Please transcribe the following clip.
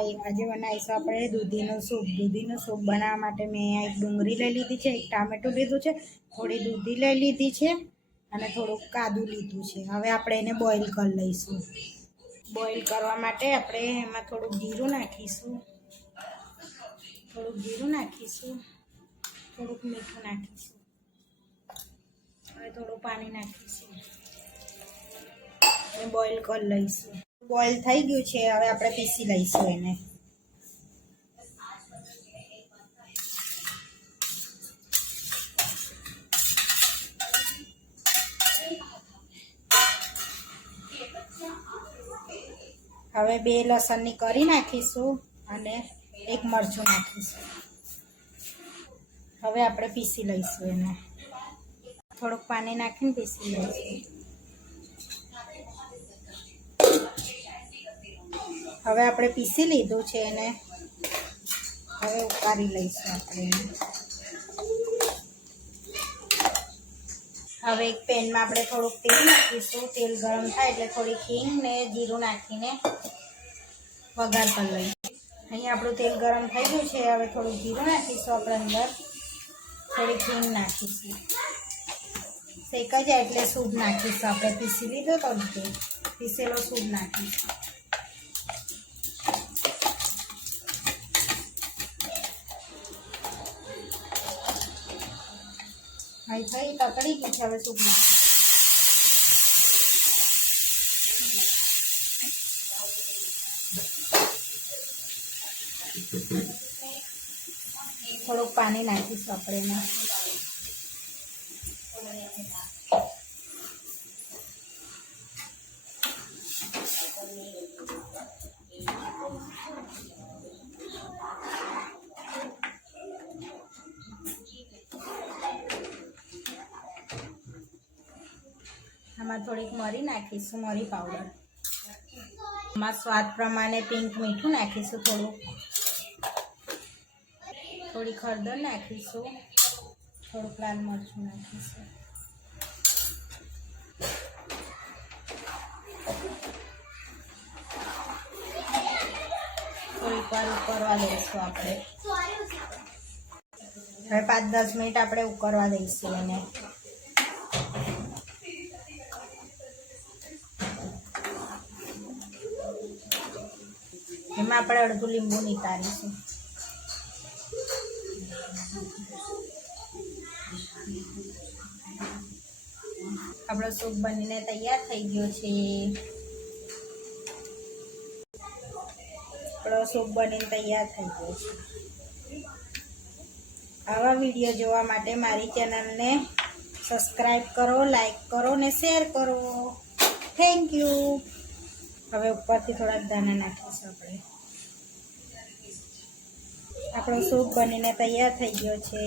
આજે બનાવીશું આપણે દૂધીનું સૂપ. દૂધીનું સૂપ બનાવવા માટે મેં એક ડુંગળી લઈ લીધી છે, એક ટામેટું લીધું છે, થોડી દૂધી લઈ લીધી છે અને થોડુંક કાદુ લીધું છે. હવે આપણે એને બોઇલ કરી લઈશું. બોઇલ કરવા માટે આપણે એમાં થોડુંક જીરું નાખીશું. થોડુંક જીરું નાખીશું. થોડુંક મીઠું નાખીશું. હવે થોડું પાણી નાખીશું. અને બોઇલ કરી લઈશું. બોઇલ થઈ ગયું છે, હવે આપણે પીસી લઈશું એને. હવે બે લસણની કરી નાખીશું અને એક મરચું નાખીશું. હવે આપણે પીસી લઈશું એને. થોડુંક પાણી નાખીને પીસી લઈશું. હવે આપણે પીસી લીધું છે એને. હવે ઉકાળી લઈશું આપણે હવે એક પેનમાં આપણે થોડુંક તેલ નાખીશું. તેલ ગરમ થાય એટલે થોડી હિંગ ને જીરું નાખીને વઘાર કરી લઈશું. અહીં આપણું તેલ ગરમ થઈ ગયું છે. હવે થોડું જીરું નાખીશું આપણે અંદર. થોડી હિંગ નાખીશું. શેકાઈ જાય એટલે સૂપ નાખીશું. આપણે પીસી લીધો તો. પીસેલો સૂપ નાખીશું. હવે થઈ તકડી ગઈ છે હવે સૂપમાં થોડુંક પાણી નાખીશું આપણે એમાં. આમાં થોડીક મરી નાખીશું, મરી પાવડર આમાં સ્વાદ પ્રમાણે પિંક મીઠું નાખીશું થોડુંક થોડી હળદર નાખીશું. થોડુંક લાલ મરચું નાખીશું. થોડીક વાર ઉકળવા દઈશું આપણે. હવે પાંચ દસ મિનિટ આપણે ઉકળવા દઈશું એને. એમાં આપણે અડધું લીંબુ નીકાળીશું આપણો સૂપ બનીને તૈયાર થઈ ગયો છે. આપણો સૂપ બનીને તૈયાર થઈ ગયો છે. આવા વીડિયો જોવા માટે મારી ચેનલને સબસ્ક્રાઈબ કરો લાઈક કરો ને શેર કરો. થેન્ક યુ હવે ઉપરથી થોડાક દાણા નાખીશું આપણે. આપણો સૂપ બનીને તૈયાર થઈ ગયો છે.